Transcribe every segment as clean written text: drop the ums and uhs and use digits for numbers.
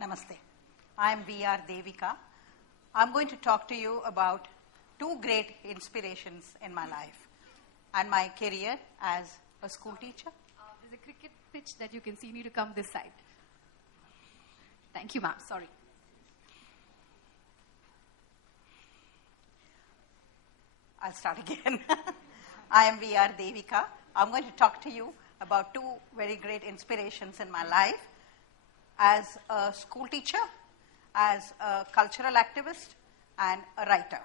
Namaste. I am VR Devika. I'm going to talk to you about two great inspirations in my life and my career as a school teacher. There's a cricket pitch that you can see. You need to come this side. Thank you, ma'am. Sorry. I'll start again. I am VR Devika. I'm going to talk to you about two very great inspirations in my life as a school teacher, as a cultural activist, and a writer.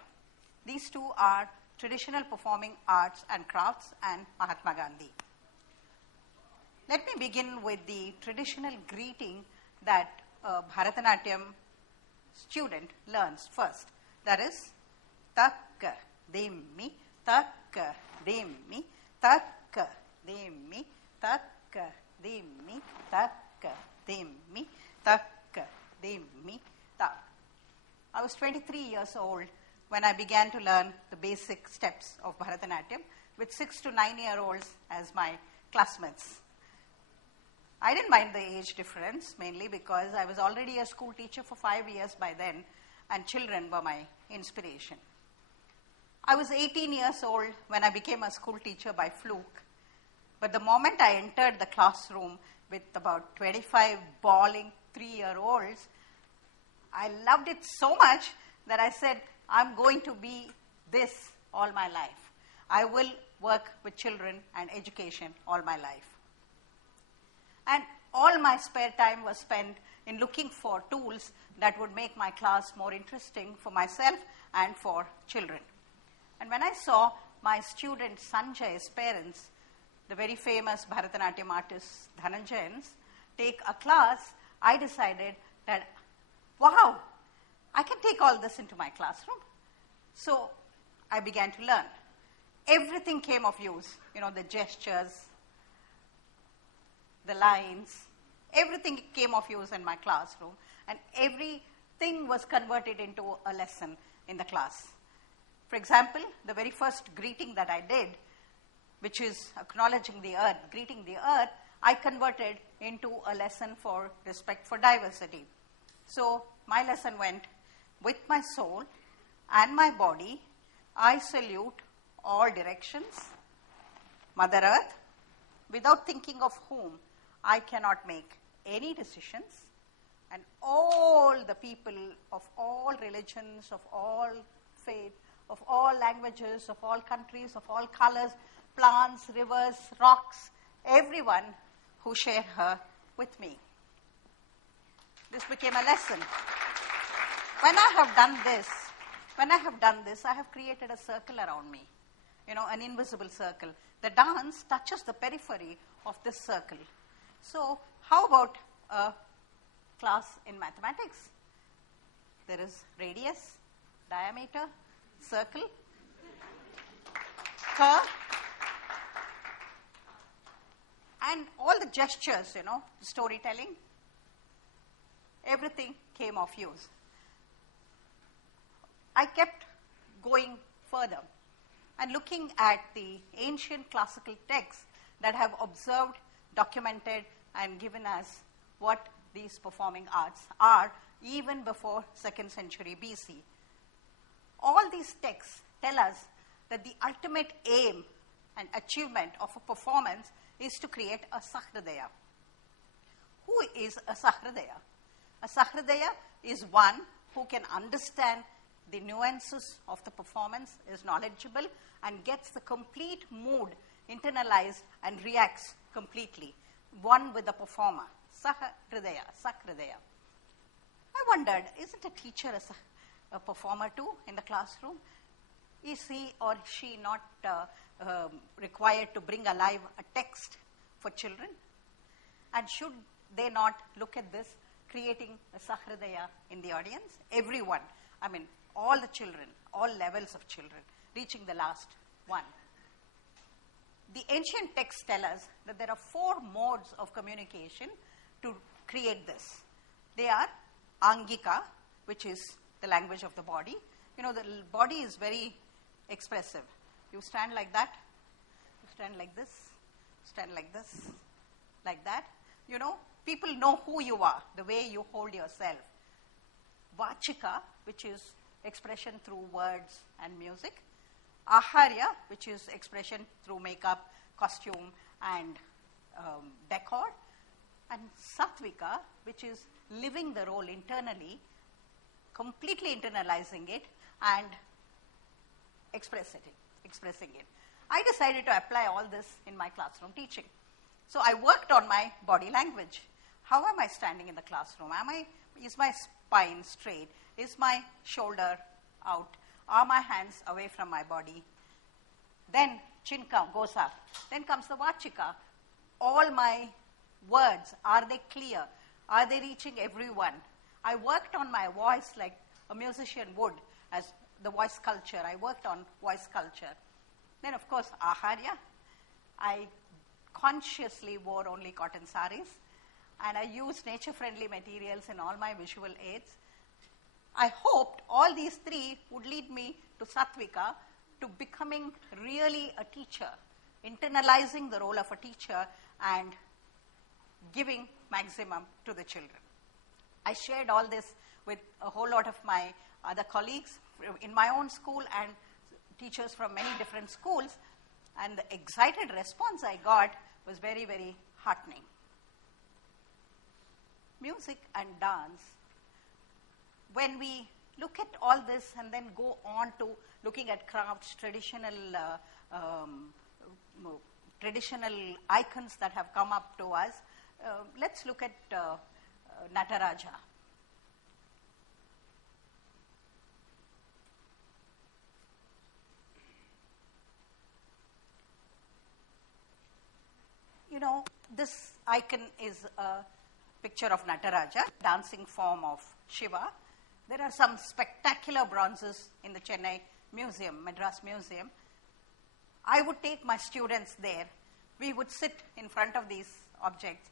These two are traditional performing arts and crafts and Mahatma Gandhi. Let me begin with the traditional greeting that a Bharathanatyam student learns first. That is, takka demmi, takka demmi, takka demmi, takka demmi, takka demmi, takka demmi, ta. I was 23 years old when I began to learn the basic steps of Bharatanatyam with 6 to 9-year-olds as my classmates. I didn't mind the age difference, mainly because I was already a school teacher for 5 years by then, and children were my inspiration. I was 18 years old when I became a school teacher by fluke, but the moment I entered the classroom with about 25 bawling 3-year-olds, I loved it so much that I said, I'm going to be this all my life. I will work with children and education all my life. And all my spare time was spent in looking for tools that would make my class more interesting for myself and for children. And when I saw my student Sanjay's parents, the very famous Bharatanatyam artist Dhananjayans, take a class, I decided that, wow, I can take all this into my classroom. So I began to learn. Everything came of use, the gestures, the lines, everything came of use in my classroom, and everything was converted into a lesson in the class. For example, the very first greeting that I did, which is acknowledging the earth, greeting the earth, I converted into a lesson for respect for diversity. So my lesson went, with my soul and my body, I salute all directions, Mother Earth, without thinking of whom I cannot make any decisions, and all the people of all religions, of all faith, of all languages, of all countries, of all colors, plants, rivers, rocks, everyone who share her with me. This became a lesson. When I have done this, I have created a circle around me, an invisible circle. The dance touches the periphery of this circle. So how about a class in mathematics? There is radius, diameter, circle, curve, and all the gestures, storytelling, everything came of use. I kept going further and looking at the ancient classical texts that have observed, documented, and given us what these performing arts are even before 2nd century BC. All these texts tell us that the ultimate aim and achievement of a performance is to create a sahridaya. Who is a sahridaya? A sahridaya is one who can understand the nuances of the performance, is knowledgeable, and gets the complete mood internalized and reacts completely. One with the performer. Sahridaya, sahridaya. I wondered, isn't a teacher a performer too in the classroom? Is he or she not required to bring alive a text for children? And should they not look at this, creating a sahridaya in the audience? Everyone, all the children, all levels of children, reaching the last one. The ancient texts tell us that there are 4 modes of communication to create this. They are Angika, which is the language of the body. The body is very expressive. You stand like that, you stand like this, stand like this, like that. people know who you are, the way you hold yourself. Vachika, which is expression through words and music. Aharya, which is expression through makeup, costume, and decor. And Satvika, which is living the role internally, completely internalizing it and expressing it. I decided to apply all this in my classroom teaching. So I worked on my body language. How am I standing in the classroom? Is my spine straight? Is my shoulder out? Are my hands away from my body? Then chin goes up. Then comes the Vachika. All my words, are they clear? Are they reaching everyone? I worked on my voice like a musician would, as the voice culture. I worked on voice culture. Then, of course, Aharya. I consciously wore only cotton saris, and I used nature-friendly materials in all my visual aids. I hoped all these three would lead me to Satvika, to becoming really a teacher, internalizing the role of a teacher and giving maximum to the children. I shared all this with a whole lot of my other colleagues in my own school and teachers from many different schools, and the excited response I got was very, very heartening. Music and dance. When we look at all this and then go on to looking at crafts, traditional icons that have come up to us, let's look at Nataraja. You know, this icon is a picture of Nataraja, dancing form of Shiva. There are some spectacular bronzes in the Chennai Museum, Madras Museum. I would take my students there. We would sit in front of these objects,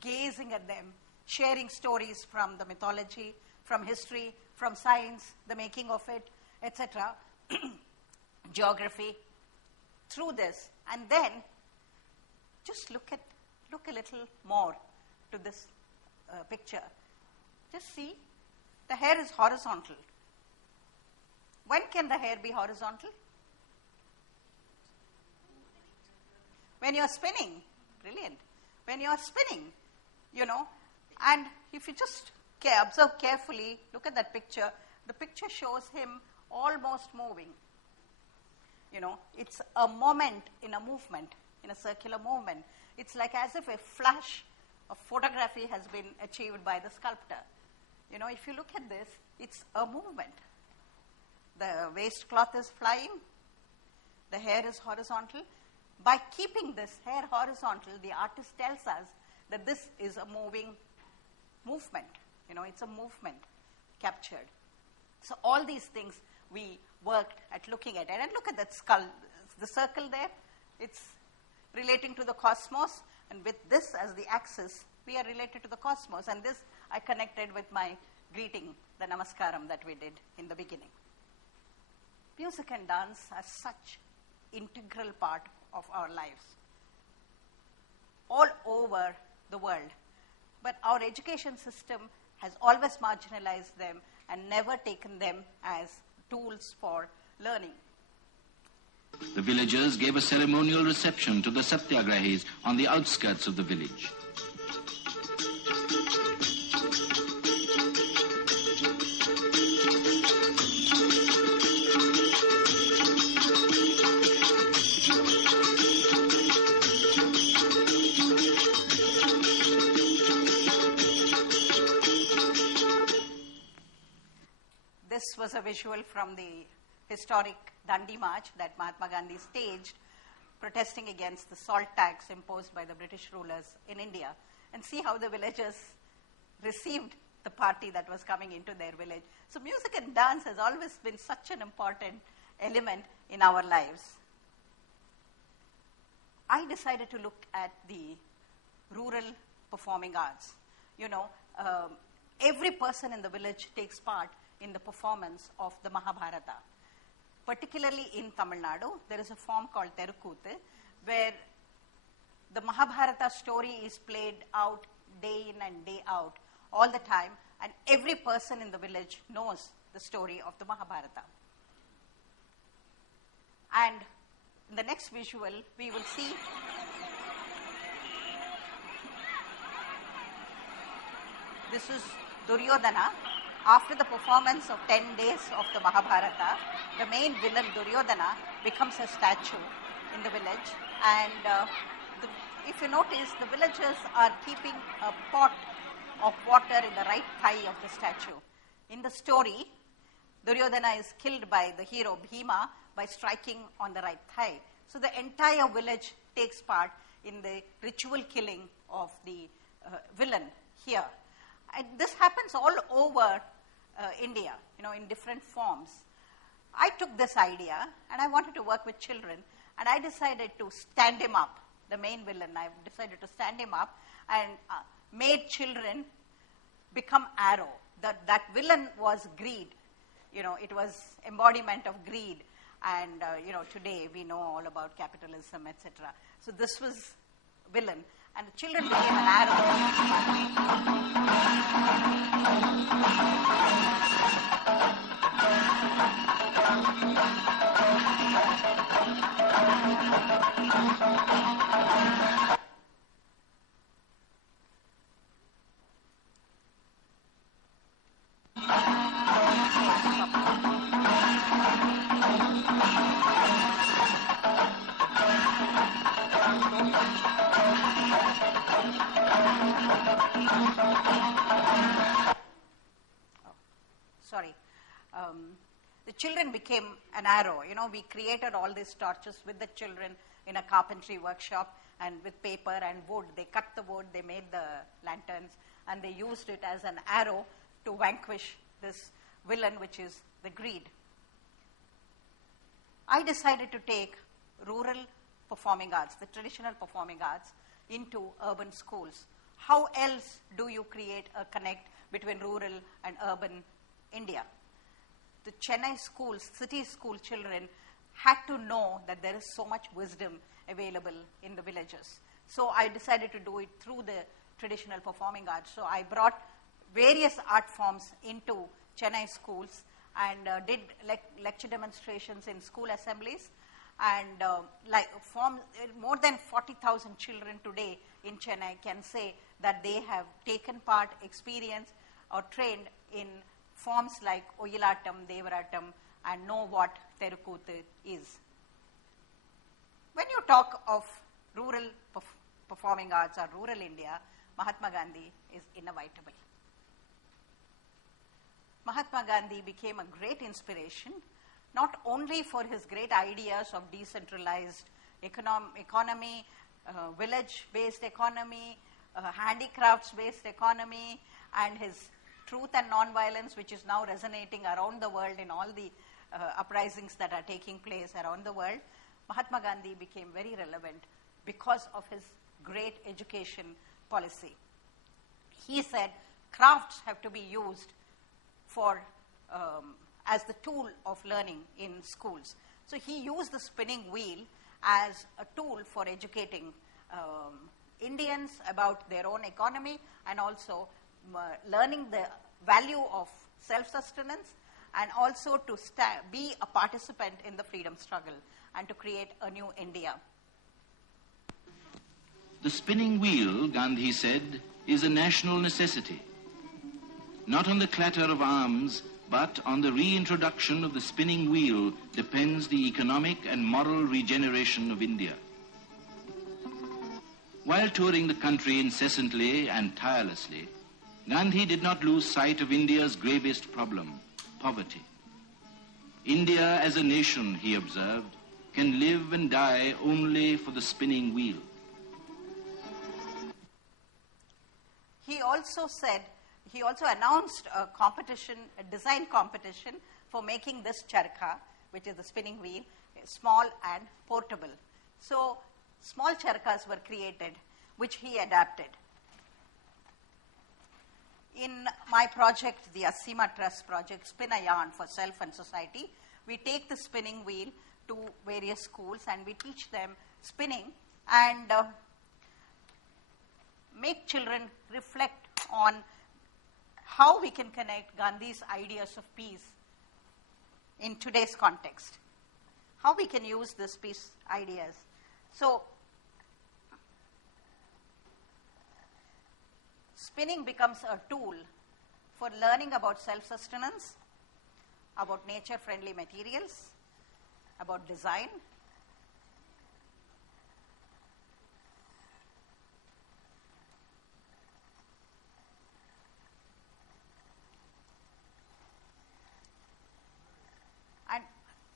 gazing at them, sharing stories from the mythology, from history, from science, the making of it, etc., geography, through this. And then just look a little more to this picture. Just see, the hair is horizontal. When can the hair be horizontal? When you're spinning. Brilliant. When you're spinning, and if you just observe carefully, look at that picture, the picture shows him almost moving. It's a moment in a movement, in a circular movement. It's like as if a flash of photography has been achieved by the sculptor. If you look at this, it's a movement. The waistcloth is flying. The hair is horizontal. By keeping this hair horizontal, the artist tells us that this is a moving movement. It's a movement captured. So all these things we worked at looking at it. And look at that skull, the circle there. It's relating to the cosmos. And with this as the axis, we are related to the cosmos. And this I connected with my greeting, the namaskaram that we did in the beginning. Music and dance are such integral part of our lives all over the world. But our education system has always marginalized them and never taken them as tools for learning. The villagers gave a ceremonial reception to the Satyagrahis on the outskirts of the village. This was a visual from the historic Dandi March that Mahatma Gandhi staged, protesting against the salt tax imposed by the British rulers in India. And see how the villagers received the party that was coming into their village. So music and dance has always been such an important element in our lives. I decided to look at the rural performing arts. Every person in the village takes part in the performance of the Mahabharata. Particularly in Tamil Nadu, there is a form called Terukuthu, where the Mahabharata story is played out day in and day out, all the time, and every person in the village knows the story of the Mahabharata. And in the next visual, we will see this is Duryodhana. After the performance of 10 days of the Mahabharata, the main villain Duryodhana becomes a statue in the village. And if you notice, the villagers are keeping a pot of water in the right thigh of the statue. In the story, Duryodhana is killed by the hero Bhima by striking on the right thigh. So the entire village takes part in the ritual killing of the villain here. And this happens all over India, in different forms. I took this idea and I wanted to work with children, and I decided to stand him up, the main villain. I decided to stand him up and made children become arrow. That villain was greed. It was embodiment of greed. And, today we know all about capitalism, etc. So this was villain. And the children became an arrow. The children became an arrow. We created all these torches with the children in a carpentry workshop, and with paper and wood. They cut the wood, they made the lanterns, and they used it as an arrow to vanquish this villain, which is the greed. I decided to take rural performing arts, the traditional performing arts, into urban schools. How else do you create a connect between rural and urban India? The Chennai schools, city school children, had to know that there is so much wisdom available in the villages. So I decided to do it through the traditional performing arts. So I brought various art forms into Chennai schools and did lecture demonstrations in school assemblies, and more than 40,000 children today in Chennai can say that they have taken part, experienced, or trained in forms like Oyilatam, Devaratam, and know what Terukuthu is. When you talk of rural performing arts or rural India, Mahatma Gandhi is inevitable. Mahatma Gandhi became a great inspiration, not only for his great ideas of decentralized economy, village-based economy, handicrafts-based economy, and his truth and nonviolence, which is now resonating around the world in all the uprisings that are taking place around the world. Mahatma Gandhi became very relevant because of his great education policy. He said crafts have to be used as the tool of learning in schools. So he used the spinning wheel as a tool for educating Indians about their own economy, and also learning the value of self-sustenance, and also to be a participant in the freedom struggle and to create a new India. The spinning wheel, Gandhi said, is a national necessity. Not on the clatter of arms, but on the reintroduction of the spinning wheel depends the economic and moral regeneration of India. While touring the country incessantly and tirelessly, Gandhi did not lose sight of India's gravest problem, poverty. India as a nation, he observed, can live and die only for the spinning wheel. He also announced a competition, a design competition for making this charkha, which is the spinning wheel, small and portable. So small charkhas were created, which he adapted. In my project, the Aseema Trust project, Spin a Yarn for Self and Society, we take the spinning wheel to various schools and we teach them spinning and make children reflect on how we can connect Gandhi's ideas of peace in today's context, how we can use these peace ideas. So, spinning becomes a tool for learning about self-sustenance, about nature-friendly materials, about design, and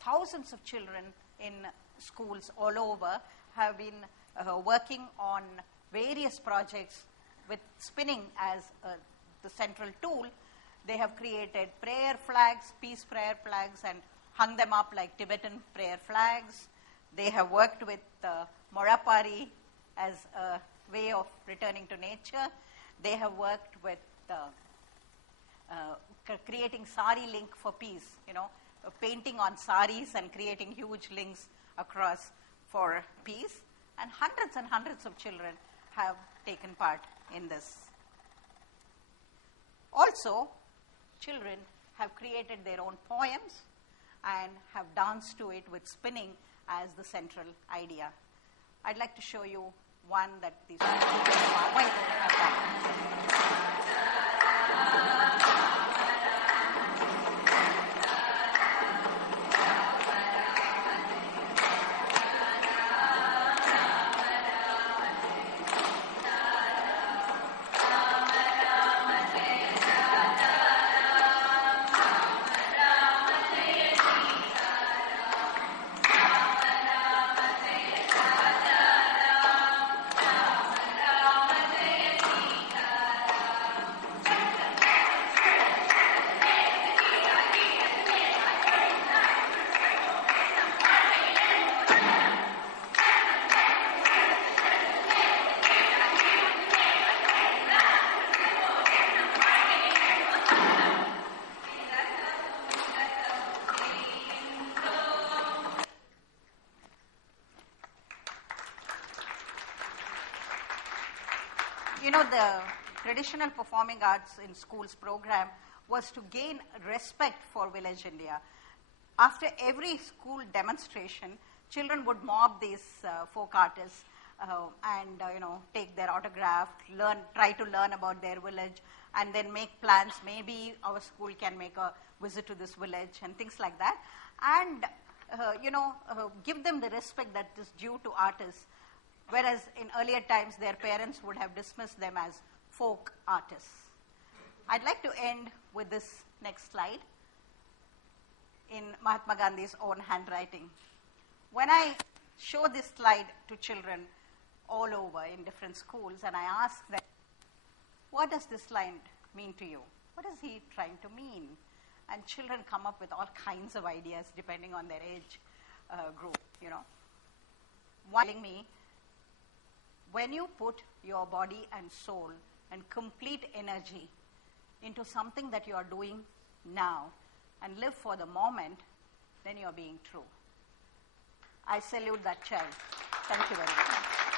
thousands of children in schools all over have been working on various projects with spinning as the central tool. They have created prayer flags, peace prayer flags, and hung them up like Tibetan prayer flags. They have worked with Morapari as a way of returning to nature. They have worked with creating sari link for peace, painting on saris and creating huge links across for peace. And hundreds of children have taken part in this. Also, children have created their own poems and have danced to it with spinning as the central idea. I'd like to show you one that these children have done. The traditional performing arts in schools program was to gain respect for village India. After every school demonstration, children would mob these folk artists and take their autograph, try to learn about their village, and then make plans. Maybe our school can make a visit to this village and things like that, and give them the respect that is due to artists. Whereas in earlier times, their parents would have dismissed them as folk artists. I'd like to end with this next slide in Mahatma Gandhi's own handwriting. When I show this slide to children all over in different schools and I ask them, what does this line mean to you? What is he trying to mean? And children come up with all kinds of ideas depending on their age group, One telling me, when you put your body and soul and complete energy into something that you are doing now and live for the moment, then you are being true. I salute that child. Thank you very much.